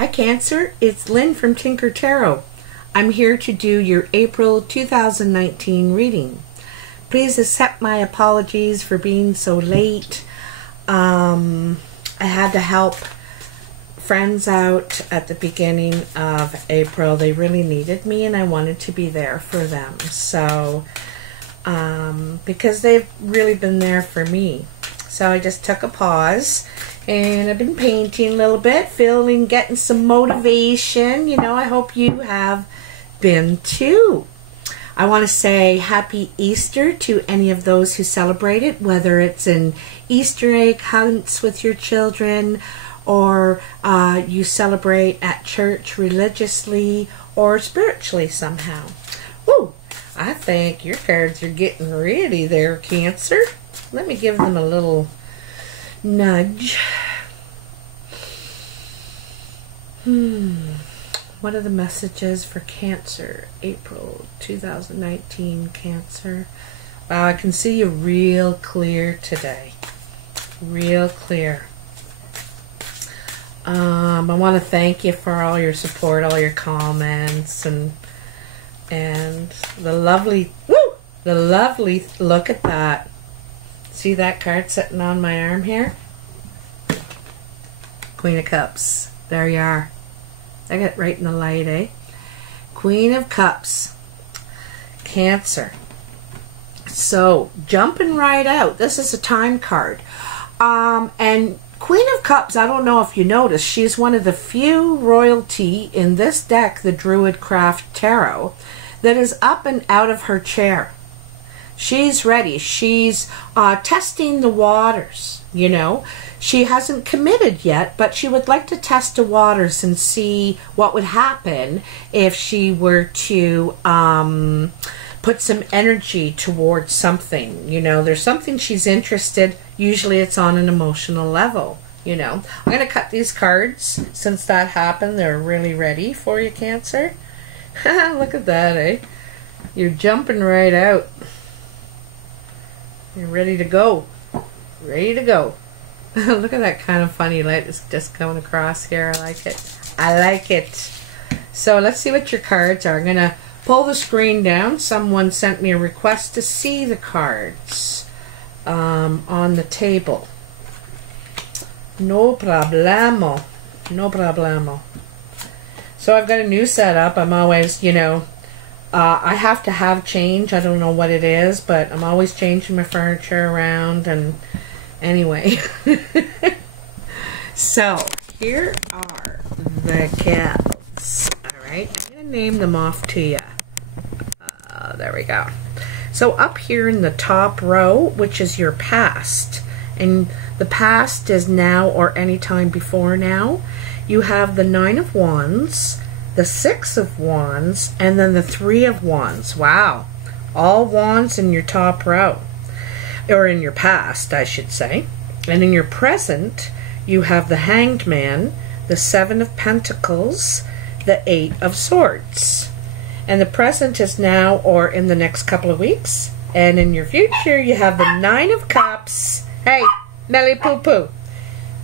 Hi Cancer, it's Lynn from Tinker Tarot. I'm here to do your April 2019 reading. Please accept my apologies for being so late. I had to help friends out at the beginning of April. They really needed me and I wanted to be there for them. So, because they've really been there for me. So I just took a pause. And I've been painting a little bit, getting some motivation. You know, I hope you have been too. I want to say Happy Easter to any of those who celebrate it, whether it's in Easter egg hunts with your children, or you celebrate at church religiously or spiritually somehow. Woo! I think your cards are getting ready there, Cancer. Let me give them a little nudge. What are the messages for Cancer, April 2019, Cancer? Wow, I can see you real clear today. Real clear. I want to thank you for all your support, all your comments, and the lovely, look at that. See that card sitting on my arm here? Queen of Cups. There you are. I got it right in the light, eh? Queen of Cups. Cancer. So, jumping right out. This is a time card. And Queen of Cups, I don't know if you noticed, she's one of the few royalty in this deck, the Druid Craft Tarot, that is up and out of her chair. She's ready. She's testing the waters, you know. She hasn't committed yet, but she would like to test the waters and see what would happen if she were to put some energy towards something. You know, there's something she's interested. Usually it's on an emotional level, you know. I'm going to cut these cards. Since that happened, they're really ready for you, Cancer. Look at that, eh? You're jumping right out. You're ready to go. Ready to go. Look at that kind of funny light that's just coming across here. I like it. I like it. So let's see what your cards are. I'm going to pull the screen down. Someone sent me a request to see the cards on the table. No problemo. No problemo. So I've got a new setup. I'm always, you know, I have to have change. I don't know what it is, but I'm always changing my furniture around. And anyway, so here are the cards. All right, I'm going to name them off to you. There we go. So up here in the top row, which is your past, and the past is now or any time before now, you have the Nine of Wands, the Six of Wands, and then the Three of Wands. Wow. All wands in your top row. Or in your past, I should say. And in your present, you have the Hanged Man, the Seven of Pentacles, the Eight of Swords. And the present is now or in the next couple of weeks. And in your future, you have the Nine of Cups. Hey, Melly Poo Poo.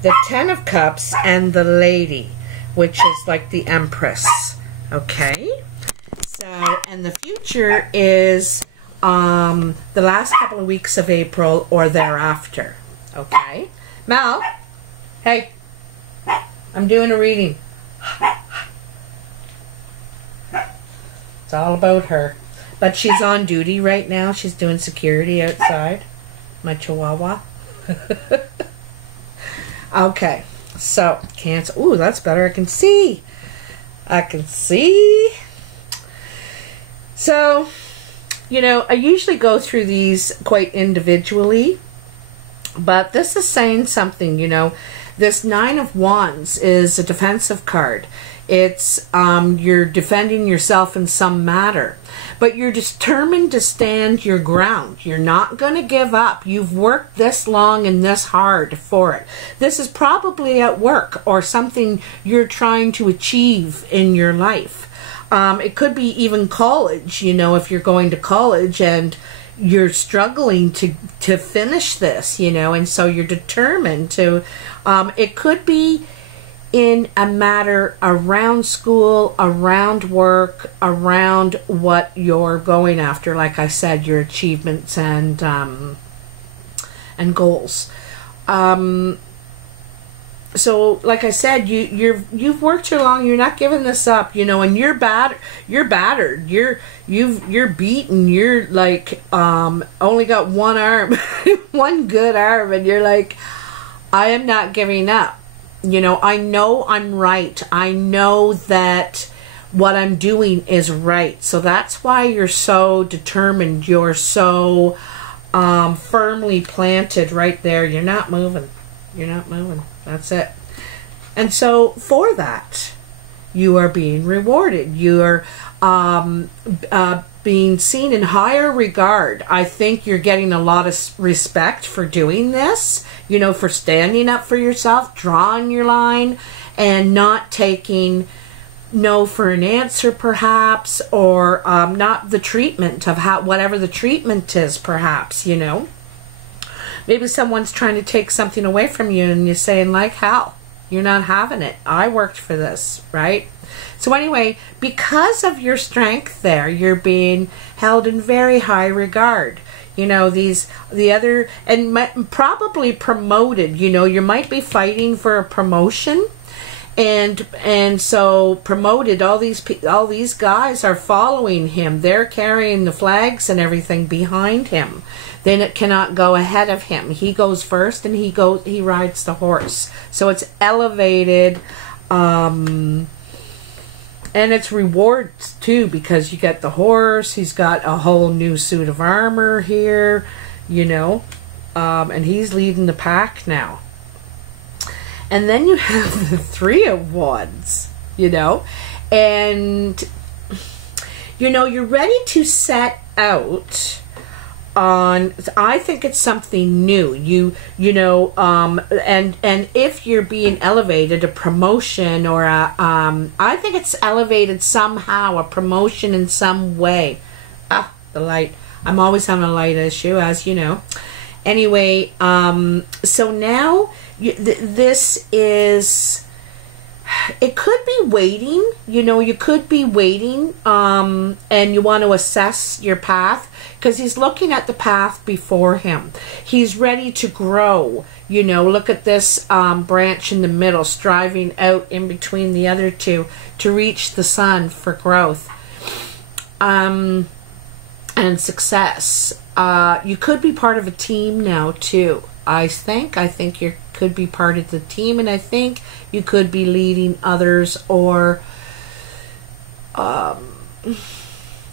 The Ten of Cups and the Lady, which is like the Empress. Okay? So, and the future is the last couple of weeks of April or thereafter. Okay? Mel? Hey. I'm doing a reading. It's all about her. But she's on duty right now. She's doing security outside. My chihuahua. Okay. So, Cancer. Ooh, that's better. I can see. I can see. So, you know, I usually go through these quite individually, but this is saying something, you know. This Nine of Wands is a defensive card. It's you're defending yourself in some matter, but you're determined to stand your ground. You're not going to give up. You've worked this long and this hard for it. This is probably at work or something you're trying to achieve in your life. It could be even college, you know, if you're going to college and you're struggling to finish this, you know, and so you're determined to, it could be in a matter around school, around work, around what you're going after. Like I said, your achievements and goals. So, like I said, you've worked too long. You're not giving this up, you know. And you're battered. You're beaten. You're like only got one arm, one good arm, and you're like, I am not giving up. You know I'm right. I know that what I'm doing is right. So that's why you're so determined. You're so firmly planted right there. You're not moving. You're not moving. That's it. And so for that, you are being rewarded. You're being seen in higher regard. I think you're getting a lot of respect for doing this, you know, for standing up for yourself, drawing your line, and not taking no for an answer, perhaps, or not the treatment of whatever the treatment is, perhaps, you know. Maybe someone's trying to take something away from you and you're saying, like, hell, you're not having it. I worked for this, right? So anyway, because of your strength there, you're being held in very high regard. You know, probably promoted. You know, you might be fighting for a promotion. And so promoted, all these guys are following him. They're carrying the flags and everything behind him. Then it cannot go ahead of him. He goes first, and he rides the horse. So it's elevated, and it's rewards too, because you get the horse. He's got a whole new suit of armor here, you know, and he's leading the pack now. And then you have the Three of Wands, you know, and, you know, you're ready to set out on, I think it's something new, you know, and if you're being elevated, a promotion or I think it's elevated somehow, a promotion in some way. Ah, the light. I'm always having a light issue, as you know. Anyway, so now this is, it could be waiting, you know, you could be waiting, and you want to assess your path, because he's looking at the path before him. He's ready to grow, you know. Look at this branch in the middle, striving out in between the other two to reach the sun for growth and success. You could be part of a team now too. I think you could be part of the team, and I think you could be leading others, or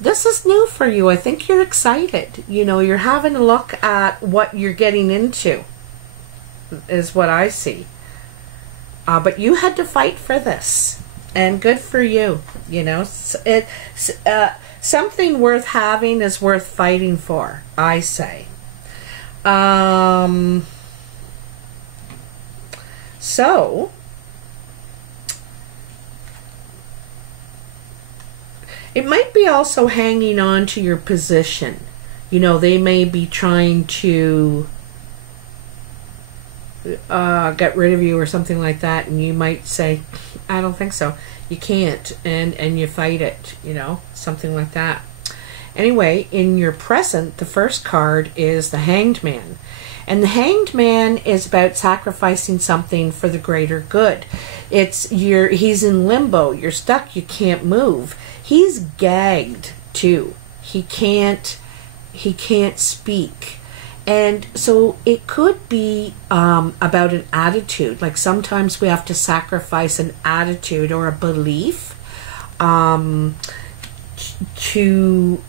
this is new for you. I think you're excited. You know, you're having a look at what you're getting into, is what I see. But you had to fight for this, and good for you. You know, something worth having is worth fighting for, I say. So it might be also hanging on to your position. You know, they may be trying to get rid of you or something like that, and you might say, I don't think so. You can't, and you fight it, you know, something like that. Anyway, in your present, the first card is the Hanged Man. And the Hanged Man is about sacrificing something for the greater good. He's in limbo. You're stuck. You can't move. He's gagged too. He can't speak. And so it could be about an attitude. Like sometimes we have to sacrifice an attitude or a belief to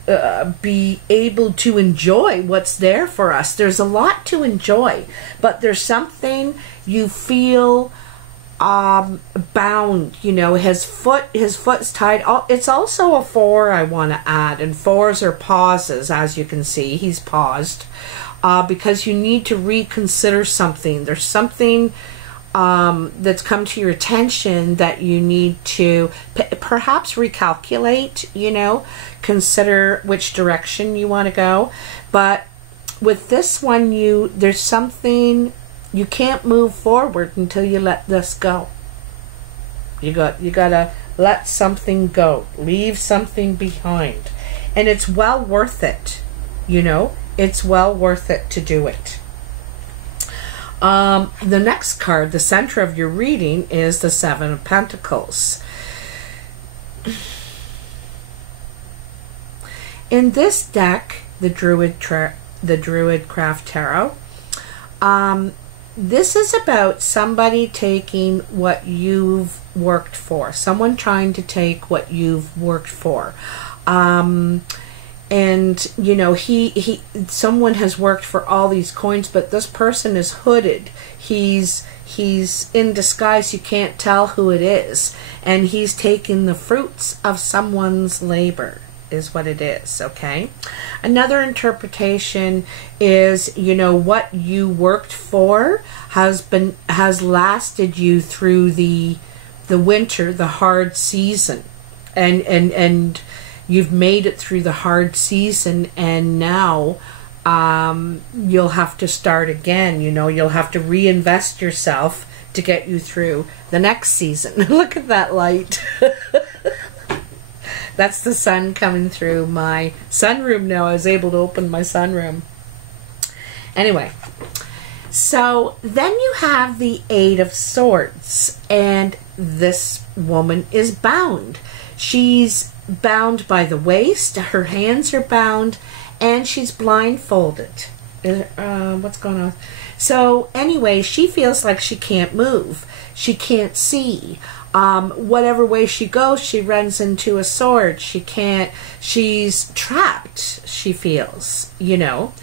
be able to enjoy what's there for us. There's a lot to enjoy, but there's something you feel bound, you know. His foot's tied. It's also a 4, I want to add, and 4s are pauses. As you can see, he's paused because you need to reconsider something. There's something that's come to your attention that you need to perhaps recalculate, you know, consider which direction you want to go. But with this one, there's something, you can't move forward until you let this go. You gotta let something go, leave something behind, and it's well worth it. You know, it's well worth it to do it. The next card, the center of your reading, is the Seven of Pentacles. In this deck, the Druid Craft Tarot, this is about somebody taking what you've worked for. Someone trying to take what you've worked for. And you know, someone has worked for all these coins, but this person is hooded. He's in disguise. You can't tell who it is, and he's taking the fruits of someone's labor, is what it is. Okay. Another interpretation is, you know, what you worked for has lasted you through the winter, the hard season, and you've made it through the hard season, and now you'll have to start again. You know, you'll have to reinvest yourself to get you through the next season. Look at that light. That's the sun coming through my sunroom now. I was able to open my sunroom. Anyway, so then you have the Eight of Swords, and this woman is bound. She's bound by the waist, her hands are bound, and she's blindfolded. What's going on? So anyway, she feels like she can't move. She can't see. Whatever way she goes, she runs into a sword. She's trapped, she feels, you know,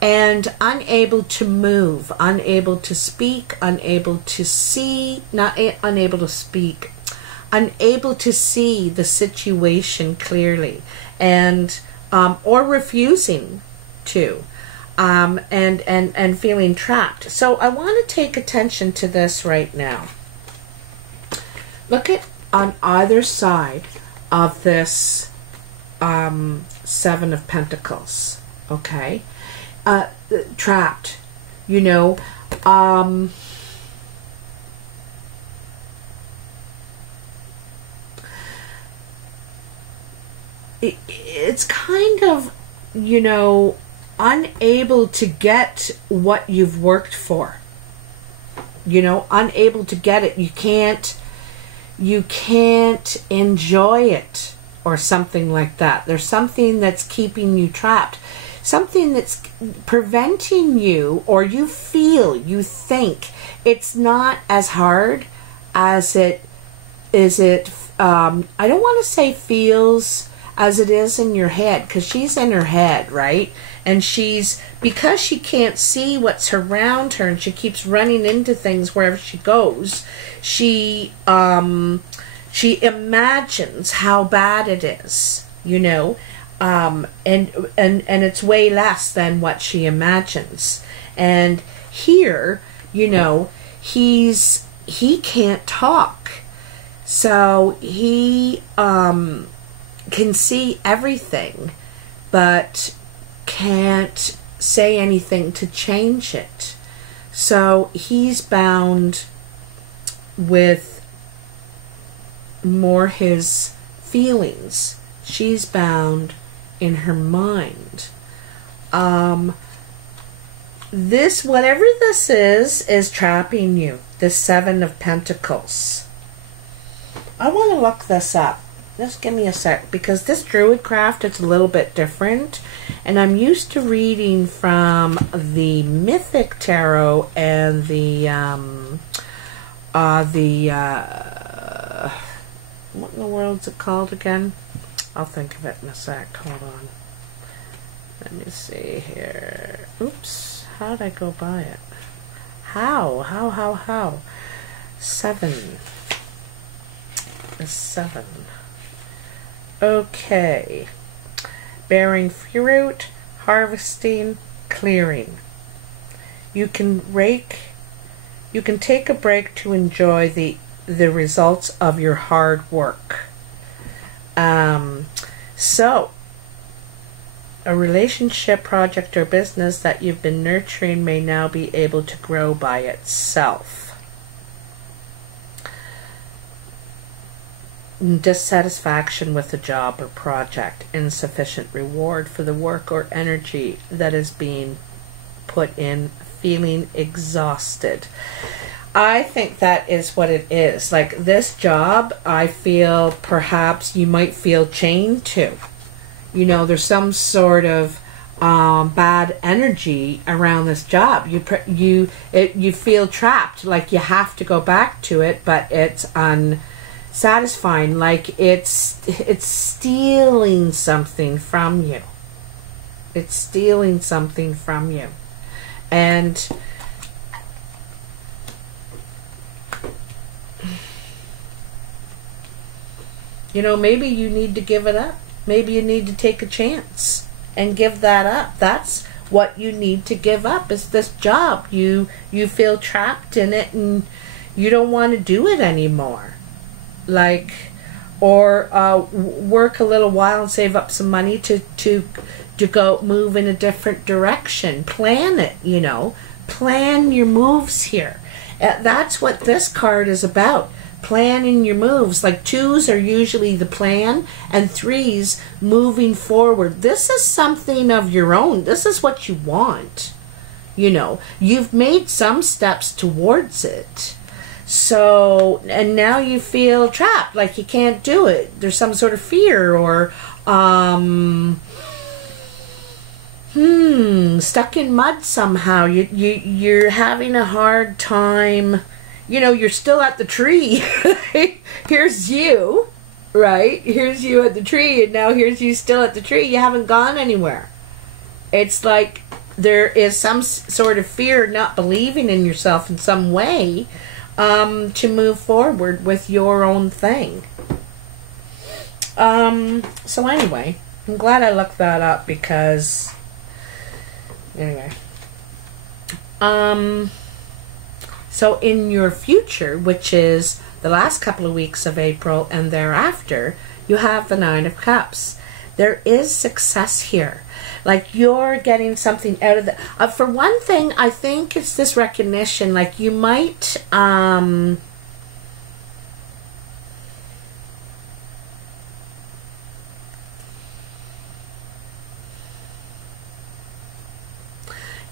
and unable to move, unable to speak, unable to see, unable to see the situation clearly, and or refusing to, and feeling trapped. So I want to take attention to this right now. Look at on either side of this Seven of Pentacles. Okay, trapped. You know. It's kind of, you know, unable to get what you've worked for. You know, unable to get it. You can't enjoy it, or something like that. There's something that's keeping you trapped. Something that's preventing you, or you think it's not as hard as it is. I don't want to say feels as it is in your head, because she's in her head, right? And because she can't see what's around her, and she keeps running into things wherever she goes, she imagines how bad it is, you know, and it's way less than what she imagines. And here, you know, he can't talk, so he can see everything, but can't say anything to change it. So he's bound with more his feelings. She's bound in her mind. This, whatever this is trapping you. The Seven of Pentacles. I want to look this up. Just give me a sec, because this Druid craft is a little bit different, and I'm used to reading from the Mythic Tarot and the what in the world is it called again? I'll think of it in a sec. Hold on. Let me see here. Oops. How did I go by it? How? Seven. The seven. Okay. Bearing fruit, harvesting, clearing. You can take a break to enjoy the results of your hard work. So, a relationship, project, or business that you've been nurturing may now be able to grow by itself. dissatisfaction with a job or project, insufficient reward for the work or energy that is being put in, feeling exhausted. I think that is what it is. Like this job, I feel perhaps you might feel chained to. You know, there's some sort of bad energy around this job. You feel trapped, like you have to go back to it, but it's unsatisfying, like it's stealing something from you. It's stealing something from you. And you know, maybe you need to give it up. Maybe you need to take a chance and give that up. That's what you need to give up, is this job. You feel trapped in it and you don't want to do it anymore. Like, or work a little while and save up some money to go move in a different direction. Plan it, you know. Plan your moves here. That's what this card is about. Planning your moves. Like 2s are usually the plan, and 3s moving forward. This is something of your own. This is what you want. You know, you've made some steps towards it. So, and now you feel trapped, like you can't do it. There's some sort of fear or stuck in mud somehow. You're having a hard time. You know, you're still at the tree. Here's you, right? Here's you at the tree, and now here's you still at the tree. You haven't gone anywhere. It's like there is some sort of fear, not believing in yourself in some way, to move forward with your own thing. So anyway, I'm glad I looked that up because, anyway. So in your future, which is the last couple of weeks of April and thereafter, you have the 9 of Cups. There is success here. Like you're getting something out of the... for one thing, I think it's this recognition. Like you might...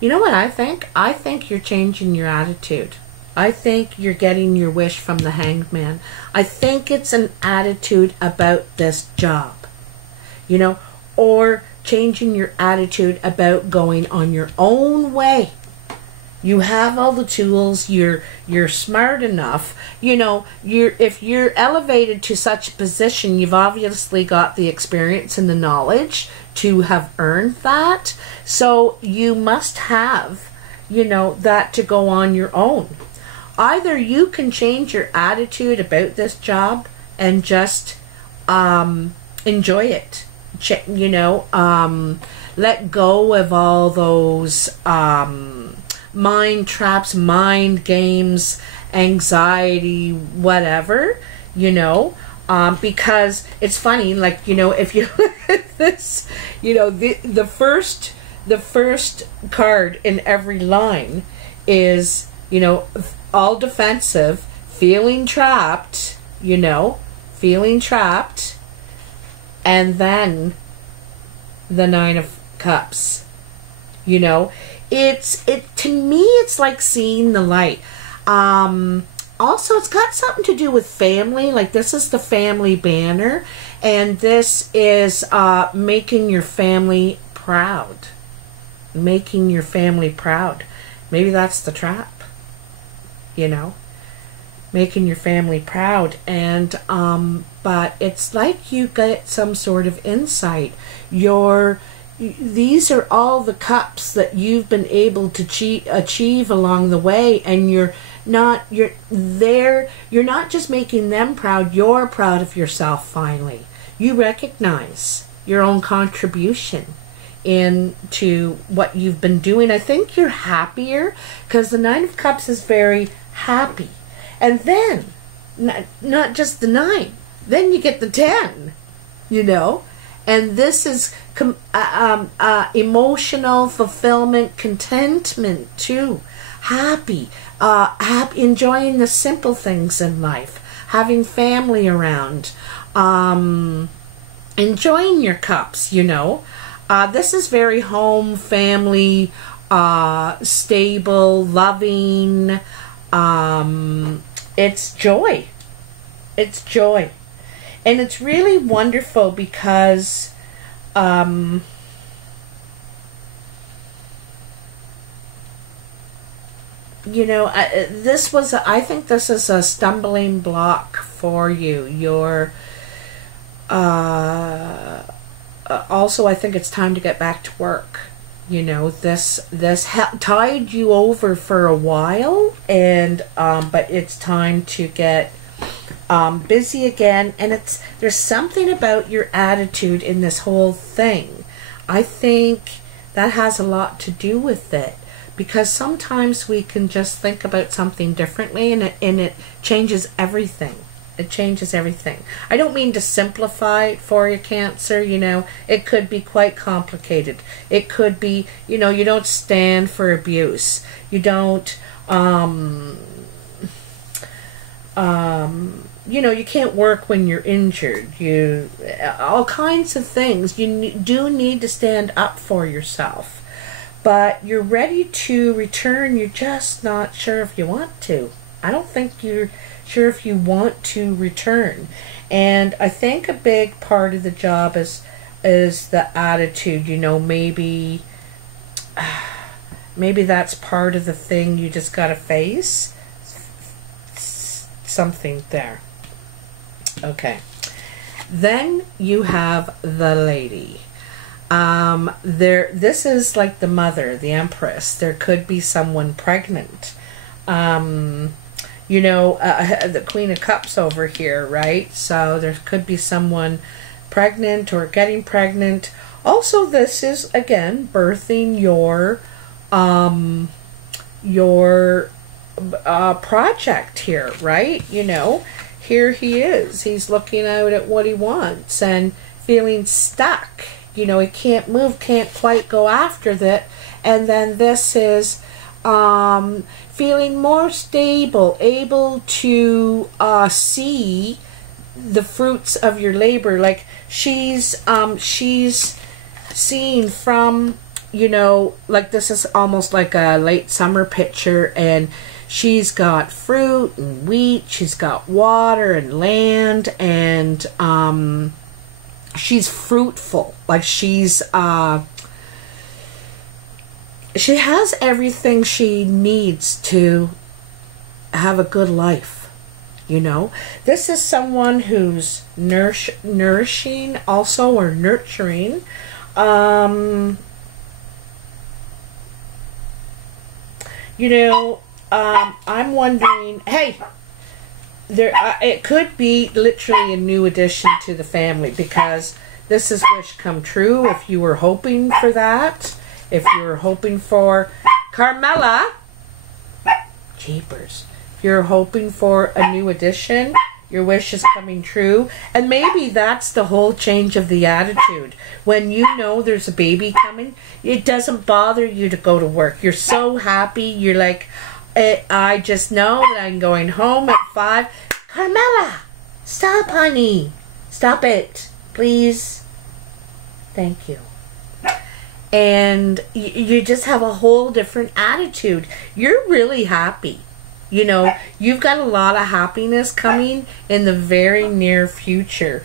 you know what I think? I think you're changing your attitude. I think you're getting your wish from the Hanged Man. I think it's an attitude about this job, you know, or changing your attitude about going on your own way. You have all the tools. You're smart enough. You know, if you're elevated to such a position, you've obviously got the experience and the knowledge to have earned that. So you must have, you know, that to go on your own. Either you can change your attitude about this job and just enjoy it. You know, let go of all those mind traps, mind games, anxiety, whatever, you know. Because it's funny, like, you know, if you look at this, you know, the first card in every line is, you know, all defensive, feeling trapped, you know, feeling trapped, and then the 9 of Cups. You know, to me, it's like seeing the light. Also, it's got something to do with family. Like this is the family banner, and this is making your family proud. Making your family proud. Maybe that's the trap. You know, making your family proud. And but it's like you get some sort of insight. These are all the cups that you've been able to achieve along the way, and you're not just making them proud, you're proud of yourself finally. You recognize your own contribution into what you've been doing. I think you're happier because the 9 of Cups is very happy. And then, not just the 9, then you get the 10, you know? And this is emotional fulfillment, contentment too. Happy, enjoying the simple things in life, having family around, enjoying your cups, you know. This is very home, family, stable, loving. It's joy. It's joy. And it's really wonderful because you know, I think this is a stumbling block for you. You're, also I think it's time to get back to work. You know, this tied you over for a while, and, but it's time to get, busy again, and there's something about your attitude in this whole thing. I think that has a lot to do with it. Because sometimes we can just think about something differently, and it changes everything. It changes everything. I don't mean to simplify it for you, Cancer. You know, it could be quite complicated. It could be, you know, you don't stand for abuse. You don't, you know, you can't work when you're injured. All kinds of things. You do need to stand up for yourself. But you're ready to return. You're just not sure if you want to. I don't think you're sure if you want to return. And I think a big part of the job is the attitude. You know, maybe that's part of the thing you just got to face. Something there. Okay. Then you have the lady. This is like the mother, the empress. There could be someone pregnant. You know, the Queen of Cups over here, right? So there could be someone pregnant or getting pregnant. Also, this is, again, birthing your project here, right? You know, here he is. He's looking out at what he wants and feeling stuck. You know, he can't move, can't quite go after that. And then this is feeling more stable, able to see the fruits of your labor. Like she's seeing from, you know, like this is almost like a late summer picture, and she's got fruit and wheat, she's got water and land, and she's fruitful. Like she has everything she needs to have a good life, you know. This is someone who's nourishing also, or nurturing. You know, I'm wondering, hey, it could be literally a new addition to the family, because this is wish come true if you were hoping for that. If you were hoping for Carmela, jeepers. If you're hoping for a new addition, your wish is coming true. And maybe that's the whole change of the attitude. When you know there's a baby coming, it doesn't bother you to go to work. You're so happy. You're like, I just know that I'm going home at 5. Carmela, stop, honey. Stop it, please. Thank you. And you just have a whole different attitude. You're really happy. You know, you've got a lot of happiness coming in the very near future.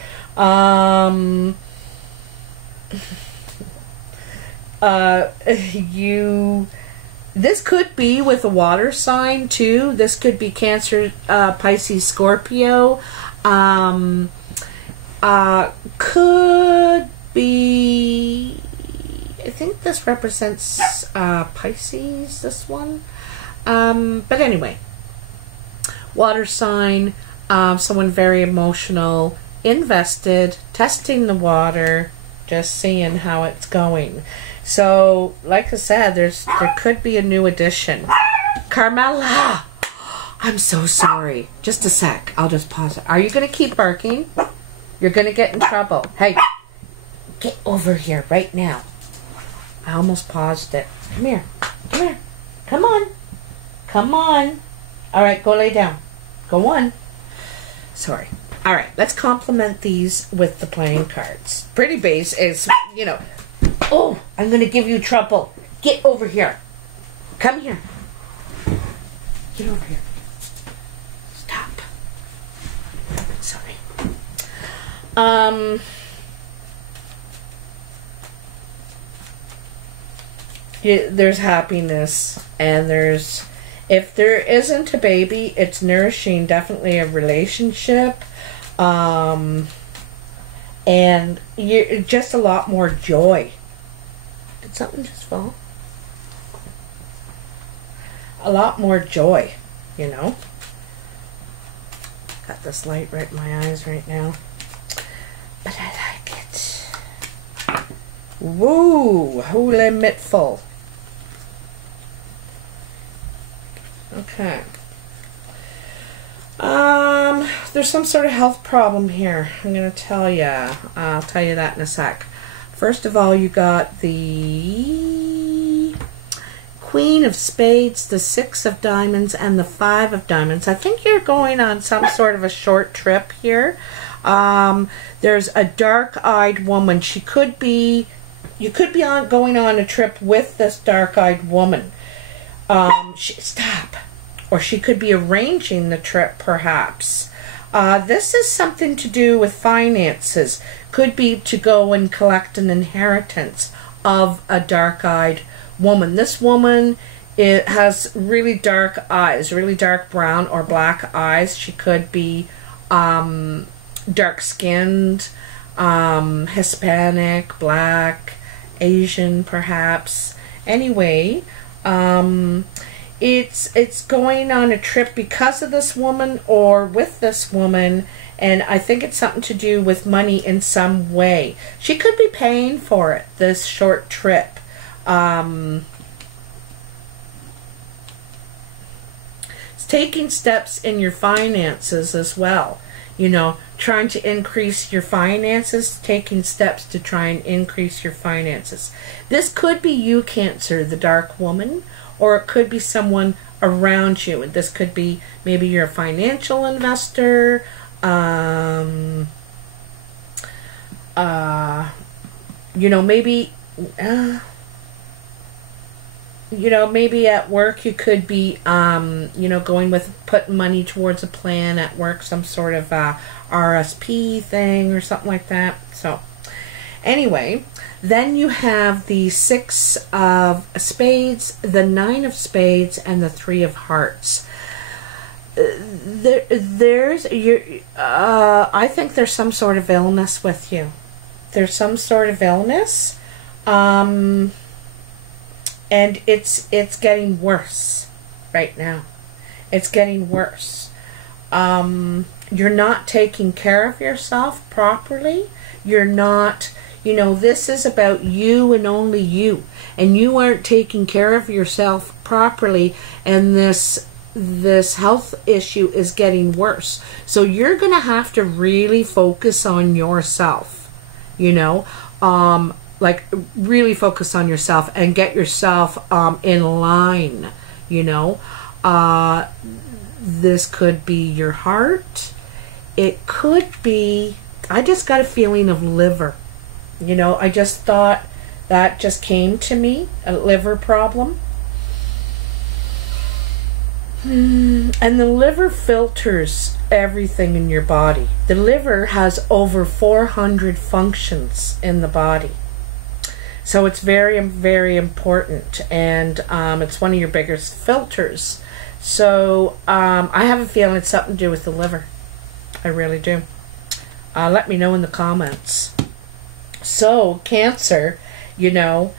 This could be with a water sign too. This could be Cancer, Pisces, Scorpio. Could be, I think this represents Pisces, this one. But anyway, water sign, someone very emotional, invested, testing the water, just seeing how it's going. So, like I said, there could be a new addition. Carmela! I'm so sorry. Just a sec. I'll just pause it. Are you going to keep barking? You're going to get in trouble. Hey, get over here right now. I almost paused it. Come here. Come here. Come on. Come on. All right, go lay down. Go on. Sorry. All right, let's complement these with the playing cards. Pretty base is, you know, oh, I'm going to give you trouble. Get over here. Come here. Get over here. Stop. Sorry. There's happiness, and there's, if there isn't a baby, it's nourishing definitely a relationship, and you're just a lot more joy. Did something just fall? A lot more joy, you know. Got this light right in my eyes right now, but I like it. Woo! Holy mitful. Okay. There's some sort of health problem here. I'm going to tell you. I'll tell you that in a sec. First of all, you got the Queen of Spades, the Six of Diamonds, and the Five of Diamonds. I think you're going on some sort of a short trip here. There's a dark-eyed woman. She could be, you could be going on a trip with this dark-eyed woman. Stop. Or she could be arranging the trip, perhaps. This is something to do with finances. Could be to go and collect an inheritance of a dark-eyed woman. This woman, it has really dark eyes, really dark brown or black eyes. She could be dark-skinned, Hispanic, black, Asian, perhaps. Anyway, it's going on a trip because of this woman or with this woman, and I think it's something to do with money in some way. She could be paying for it, this short trip. It's taking steps in your finances as well. You know, trying to increase your finances, taking steps to try and increase your finances. This could be you, Cancer, the dark woman, or it could be someone around you. And this could be maybe you're a financial investor, you know, maybe, you know, maybe at work you could be, you know, going with putting money towards a plan at work, some sort of RSP thing or something like that. So, anyway, then you have the Six of Spades, the Nine of Spades, and the Three of Hearts. I think there's some sort of illness with you. There's some sort of illness, and it's getting worse right now. It's getting worse. You're not taking care of yourself properly. You're not, you know, this is about you and only you. And you aren't taking care of yourself properly, and this health issue is getting worse. So you're going to have to really focus on yourself, you know, like really focus on yourself and get yourself in line, you know. This could be your heart. It could be, I just got a feeling of liver. You know, I just thought that just came to me, a liver problem. And the liver filters everything in your body. The liver has over 400 functions in the body. So it's very, very important, and it's one of your biggest filters. So I have a feeling it's something to do with the liver. I really do. Let me know in the comments. So, Cancer, you know,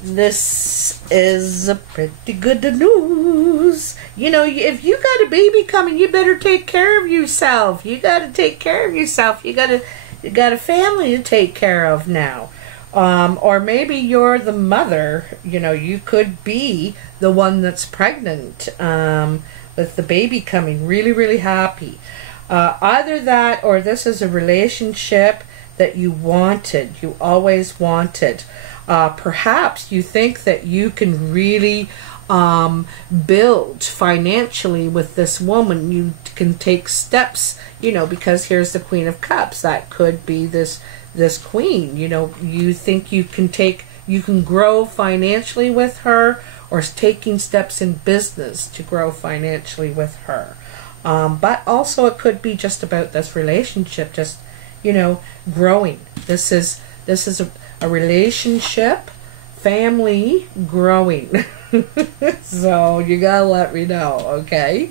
this is a pretty good news. You know, if you got a baby coming, you better take care of yourself. You got to take care of yourself. You got a family to take care of now. Or maybe you're the mother. You know, you could be the one that's pregnant with the baby coming. Really, really happy. Either that, or this is a relationship that you wanted. You always wanted. Perhaps you think that you can really build financially with this woman. You can take steps, you know, because here's the Queen of Cups. That could be this queen. You know, you think you can grow financially with her, or taking steps in business to grow financially with her. But also it could be just about this relationship, just, you know, growing. This is a relationship, family growing. So you gotta let me know, okay?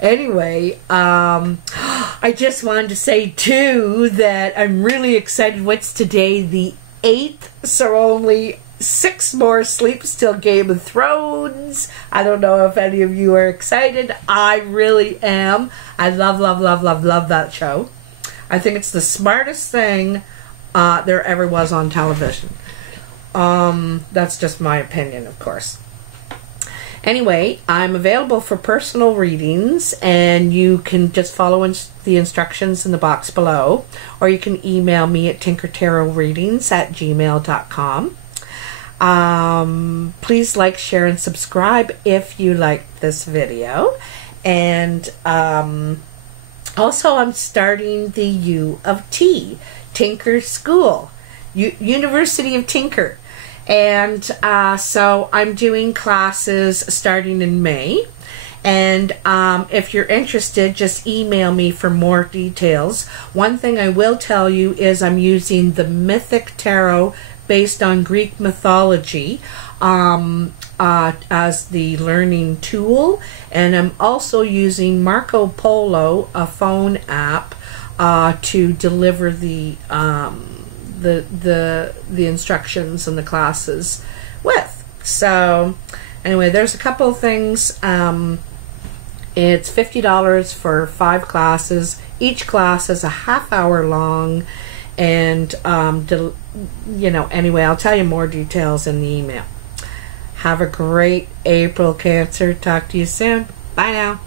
Anyway, I just wanted to say too that I'm really excited. What's today? The 8th, so only 6 more sleeps till Game of Thrones. I don't know if any of you are excited. I really am. I love that show. I think it's the smartest thing there ever was on television. That's just my opinion, of course. Anyway, I'm available for personal readings, and you can just follow the instructions in the box below, or you can email me at tinkertarotreadings@gmail.com. Please like, share, and subscribe if you like this video. And also I'm starting the U of T, Tinker School, University of Tinker. And so I'm doing classes starting in May. And if you're interested, just email me for more details. One thing I will tell you is I'm using the Mythic Tarot based on Greek mythology as the learning tool. And I'm also using Marco Polo, a phone app, to deliver the instructions and the classes with. So anyway, there's a couple of things. It's $50 for 5 classes. Each class is a half-hour long, and you know, anyway, I'll tell you more details in the email. Have a great April, Cancer. Talk to you soon. Bye now.